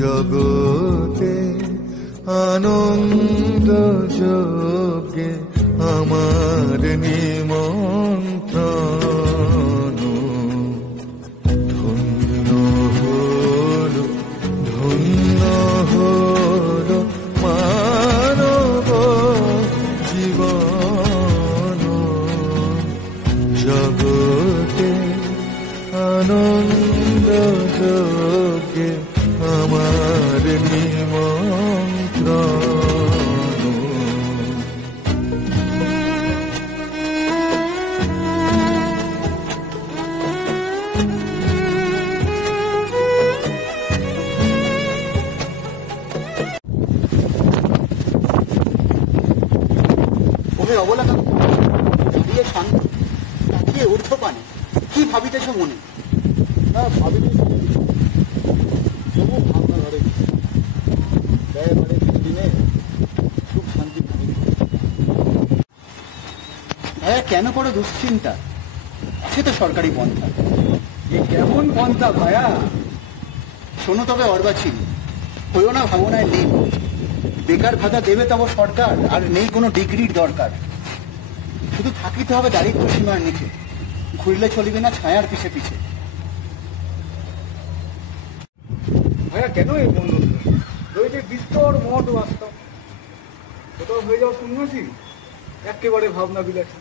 জগতে আনন্দ যজ্ঞে আমার নিমন্ত্রণ। ধন্য হলো ধন্য হলো মানব জীবন। জগতে আনন্দ যজ্ঞে আমার নিমন্ত্রণ। অবলা দিয়ে শান্ত তাকিয়ে ঊর্ধ্ব পানে কি ভাবিতেছ মনে? না ভাবিতেছি তবু ভাবনা ঘরে গায়ে মানে দিনে খুব শান্তি ভাবি। হ্যাঁ, কেন করো দুশ্চিন্তা? আছে তো সরকারি পন্থা। এ কেমন পন্থা ভায়া? শোনো তবে অর্বাচীন, হইও না ভাবনায় লীন। বেকার ভাতা দেবে তব সরকার, আর নেই কোনো ডিগ্রির দরকার। শুধু থাকিতে হবে দারিদ্র সীমার নিচে, ঘুরলে চলিবে না ছায়ার পিছে পিছে। ভাইয়া কেন এই বন্ধন রয়েছে বিস্তর মঠ বাস্তব, কোথাও হয়ে যাও সন্ন্যাসী, একেবারে ভাবনা বিলাসী।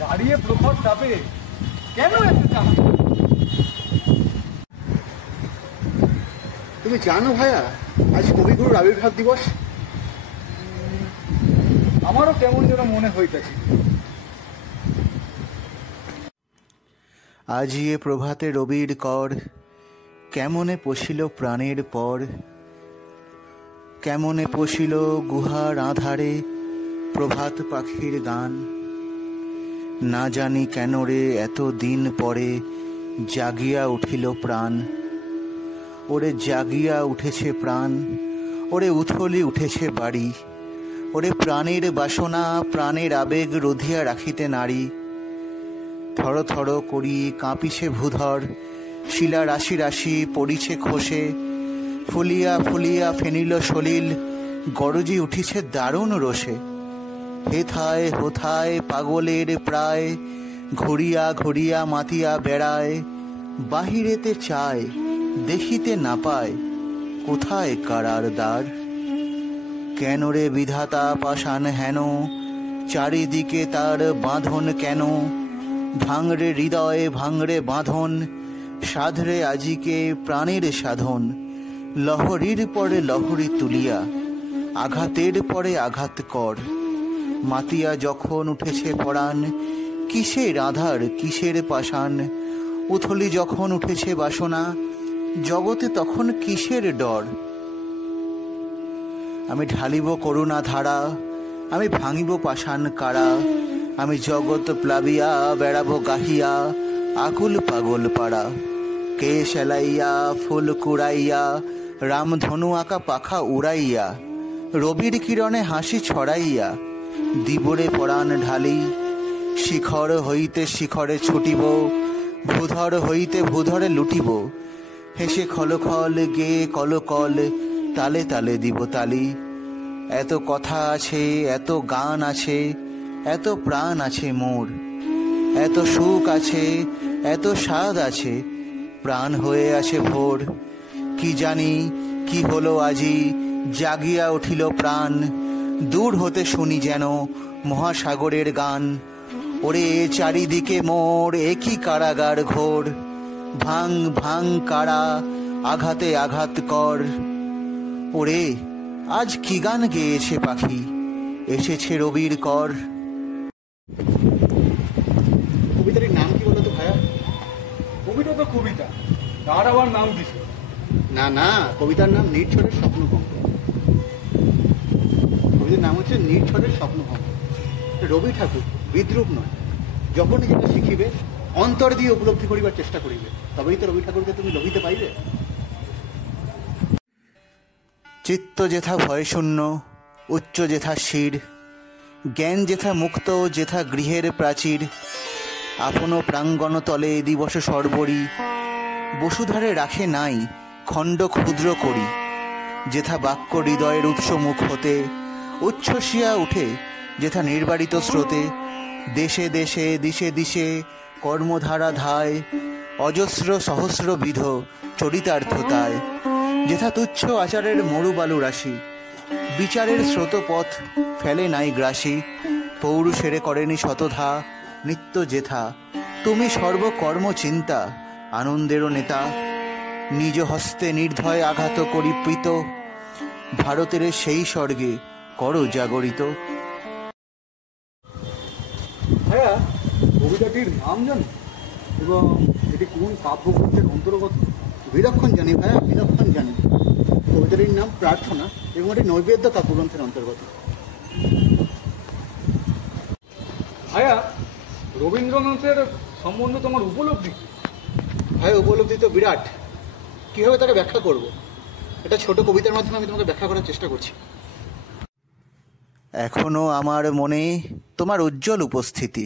দাঁড়িয়ে প্রখর তাপে কেন এত চাপ? তুমি জানো ভাইয়া, আজ কবিগুরুর আবির্ভাব দিবস। আমারও কেমন যেন মনে হইতেছে। আজিয়ে প্রভাতে রবির কর, কেমনে পশিল প্রাণের পর। কেমনে পশিল গুহার আধারে প্রভাত পাখির গান। না জানি কেন রে এত দিন পরে জাগিয়া উঠিল প্রাণ। ওরে জাগিয়া উঠেছে প্রাণ, ওরে উথলি উঠেছে বাড়ি। ওরে প্রাণের বাসনা প্রাণের আবেগ রোধিয়া রাখিতে নারী। থর থর করি কাঁপিছে ভূধর, শিলা রাশি রাশি পড়িছে খসে। ফুলিয়া ফুলিয়া ফেনিল সলিল, গরজি উঠিছে দারুণ রোষে। হেথায় হোথায় পাগলের প্রায়, ঘুরিয়া ঘুরিয়া মাতিয়া বেড়ায়। বাহিরেতে চায় দেখিতে না পায়, কোথায় কারার দ্বার। কেন রে বিধাতা পাষাণ হেন, চারিদিকে তার বাঁধন কেন। ভাঙরে হৃদয়ে ভাঙরে বাঁধন, সাধরে আজিকে প্রাণের সাধন। লহরীর পরে লহরী তুলিয়া, আঘাতের পরে আঘাত কর। মাতিয়া যখন উঠেছে পরাণ, কিসের আধার কিসের পাষাণ। উথলি যখন উঠেছে বাসনা, জগতে তখন কিসের ডর। আমি ঢালিব করুণা ধারা, আমি ভাঙিব পাষাণ কারা। আমি জগৎ প্লাবিয়া বেড়াবো গাহিয়া, আকুল পাগল পাড়া। কে সেলাইয়া ফুল কুড়াইয়া, রামধনু আঁকা পাখা উড়াইয়া। রবির কিরণে হাসি ছড়াইয়া, দিবরে পরাণ ঢালি। শিখর হইতে শিখরে ছুটিব, ভূধর হইতে ভূধরে লুটিব। হেসে খলখল গেয়ে কলকল, তালে তালে দিব তালি। এত কথা আছে এত গান আছে, এত প্রাণ আছে মোর। এত সুখ আছে এত স্বাদ আছে, প্রাণ হয়ে আছে ভোর। কি জানি কি হলো আজি, জাগিয়া উঠিল প্রাণ। দূর হতে শুনি যেন মহাসাগরের গান। ওরে চারিদিকে মোর একই কারাগার ঘোর। ভাঙ ভাঙ কারা, আঘাতে আঘাত কর। ওরে আজ কি গান গেয়েছে পাখি, এসেছে রবির কর। কবিতার নাম কি বলতো ভাইয়া? কবিতা তো কবিতা, তার আবার নাম দিছে? না না, কবিতার নাম নির্ঝরের স্বপ্নভঙ্গ। কবিতার নাম হচ্ছে নির্ঝরের স্বপ্নভঙ্গ। রবি ঠাকুর, বিদ্রুপ নয়। যখনই যেটা শিখিবে অন্তর দিয়ে উপলব্ধি করিবার চেষ্টা করিবে, তবেই তো রবি ঠাকুরকে তুমি লোভিতে পাইবে। চিত্ত যেথা ভয়শূন্য, উচ্চ যেথা শির, জ্ঞান যেথা মুক্ত, যেথা গৃহের প্রাচীর, আপন প্রাঙ্গণ তলে দিবস সর্বরি, বসুধারে রাখে নাই খণ্ড ক্ষুদ্র করি, যেথা বাক্য হৃদয়ের উৎস মুখ হতে উচ্ছ্বসিয়া উঠে, যেথা নির্বারিত স্রোতে, দেশে দেশে দিশে দিশে কর্মধারা ধায়, অজস্র সহস্র বিধ চরিতার্থতায়, যেথা তুচ্ছ আচারের মরুবালু রাশি, বিচারের স্রোতপথ ফেলে নাই গ্রাসী, পৌরুষেরে করেনি শতধা নিত্য যেথা, তুমি সর্বকর্ম চিন্তা আনন্দেরও নেতা, নিজ হস্তে নির্ধয় আঘাত করি প্রীত, ভারতের সেই স্বর্গে করো জাগরিত। ভাইয়া কবিতাটির নাম জানো এবং এটি কোন কাব্যগ্রন্থের অন্তর্গত? বিলক্ষণ জানি ভাইয়া, বিলক্ষণ জানি। কবিতাটির নাম প্রার্থনা এবং এটি নৈবেদ্য কাব্যগ্রন্থের অন্তর্গত। ভাইয়া রবীন্দ্রনাথের সম্বন্ধে তোমার উপলব্ধি কি? ভাই উপলব্ধি তো বিরাট, কীভাবে তাকে ব্যাখ্যা করব? এটা ছোট কবিতার মাধ্যমে আমি তোমাকে ব্যাখ্যা করার চেষ্টা করছি। এখনো আমার মনে তোমার উজ্জ্বল উপস্থিতি,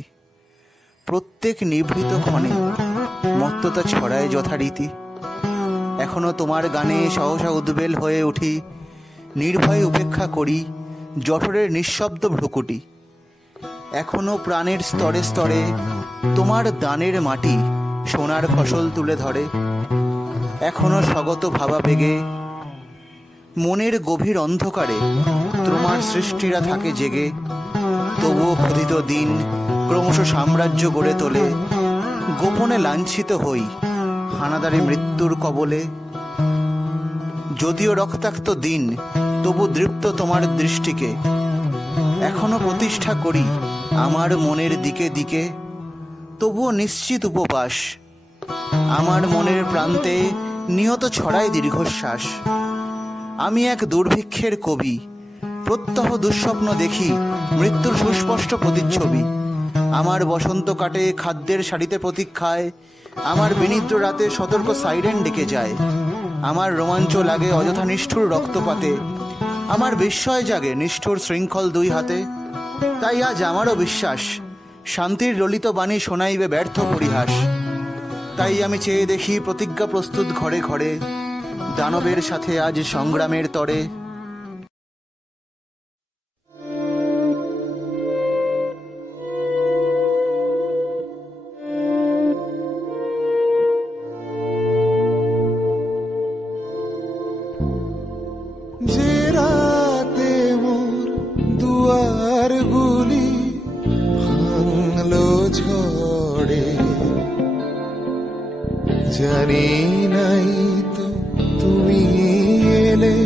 প্রত্যেক নিভৃত ক্ষণে মত্ততা ছড়ায় যথারীতি। এখনো তোমার গানে সহসা উদ্বেল হয়ে উঠি, নির্ভয়ে উপেক্ষা করি জঠরের নিঃশব্দ ভ্রুকুটি। এখনো প্রাণের স্তরে স্তরে তোমার দানের মাটি সোনার ফসল তুলে ধরে। এখনো স্বগত ভাবাবেগে মনের গভীর অন্ধকারে তোমার সৃষ্টিরা থাকে জেগে। তবুও ক্ষুধিত দিন ক্রমশ সাম্রাজ্য গড়ে তোলে, গোপনে লাঞ্ছিত হই হানাদারি মৃত্যুর কবলে। যদিও রক্তাক্ত দিন তবু দৃপ্ত তোমার দৃষ্টিকে, এখনো প্রতিষ্ঠা করি আমার মনের দিকে দিকে। তবুও নিশ্চিত উপবাস আমার মনের প্রান্তে নিয়ত ছড়ায় দীর্ঘশ্বাস। আমি এক দুর্ভিক্ষের কবি, প্রত্যহ দুঃস্বপ্ন দেখি মৃত্যুর সুস্পষ্ট প্রতিচ্ছবি। আমার বসন্ত কাটে খাদ্যের সারিতে প্রতীক্ষায়, আমার বিনিদ্র রাতে সতর্ক সাইরেন ডেকে যায়। আমার রোমাঞ্চ লাগে অযথা নিষ্ঠুর রক্তপাতে, আমার বিস্ময় জাগে নিষ্ঠুর শৃঙ্খল দুই হাতে। তাই আজ আমারও বিশ্বাস শান্তির ললিত বাণী শোনাইবে ব্যর্থ পরিহাস। তাই আমি চেয়ে দেখি প্রতিজ্ঞা প্রস্তুত ঘরে ঘরে, দানবের সাথে আজ সংগ্রামের তরে। যে রাতে মোর দুয়ার গুলি ভাঙলো ঝড়ে, জানি নাই তো তুমি এলে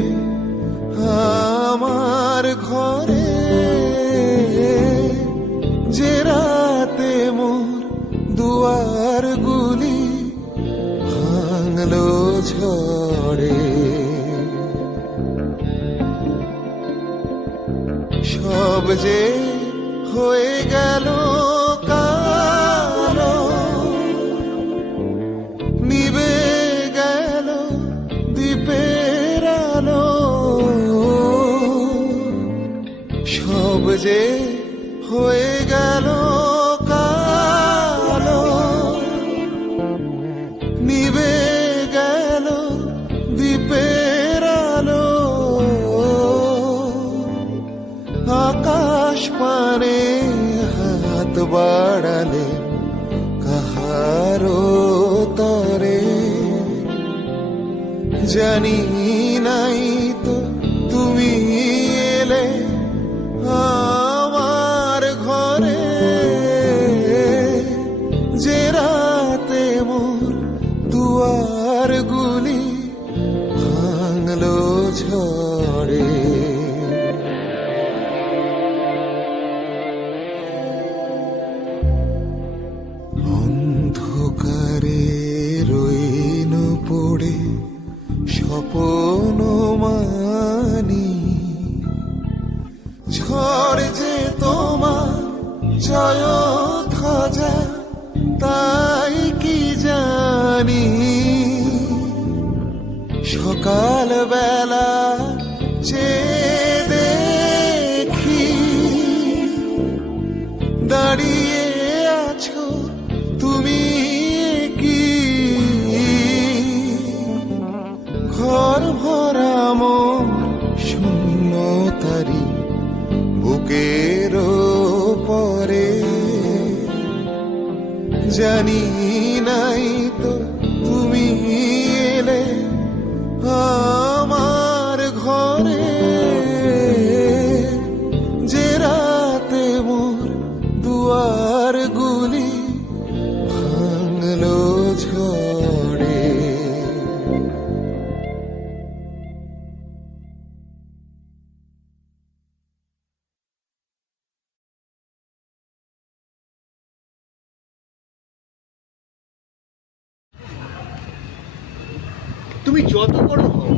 আমার ঘরে। যে রাতে মোর দুয়ার গুলি ভাঙলো ঝড়ে, সব যে হয়ে গেল কালো, নিবে গেল দ্বীপের আলো। সব যে হয়ে গেল কালো, নিবে গেল দ্বীপের আলো। আকাশ পানে হাত বাড়ালে কাহারো তরে, জানি নাই তো তুমি এলে আমার ঘরে। যে রাতে মোর দুয়ার গুলি ভাঙলো ঝড়ে। অন্ধকারে রইল পড়ে স্বপ্ন মানি, ঝড় যে তোমার জয় খাজা তাই জানি সকাল বেলা চেয়ে দেখি দাঁড়িয়ে আছো তুমি কি ঘর ভরা মন শূন্য তারি বুকের পরে জানি নাই তো তুমি এলে আমার ঘরে যে রাতে মোর দুয়ার গুলি ভাঙলো ঝড়ে। তুমি যত বড় হও,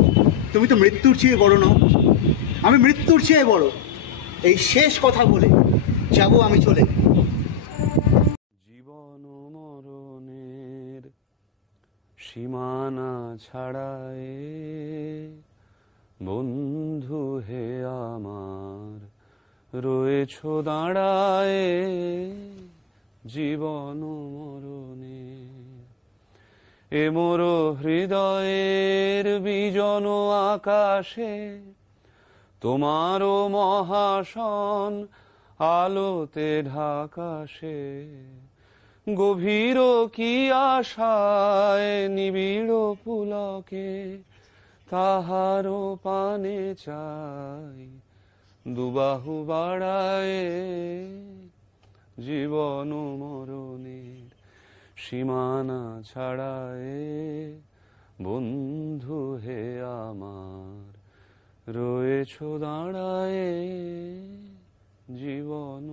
তুমি তো মৃত্যুর চেয়ে বড় নও। আমি মৃত্যুর চেয়ে বড়। এই শেষ কথা বলে যাব আমি চলে। জীবন মরণের সীমানা ছাড়ায় বন্ধু হে আমার রয়েছো দাঁড়ায় জীবন মরণে। এ মোর হৃদয়ের বিজন আকাশে তোমারও মহাসন আলোতে ঢাকাশে। গভীর কি আশায় নিবিড় পুলকে তাহারও পানে চাই দুবাহু বাড়ায় জীবন মরণের সীমানা ছাড়ায় বন্ধু হে আমার রয়েছো দাঁড়ায় জীবন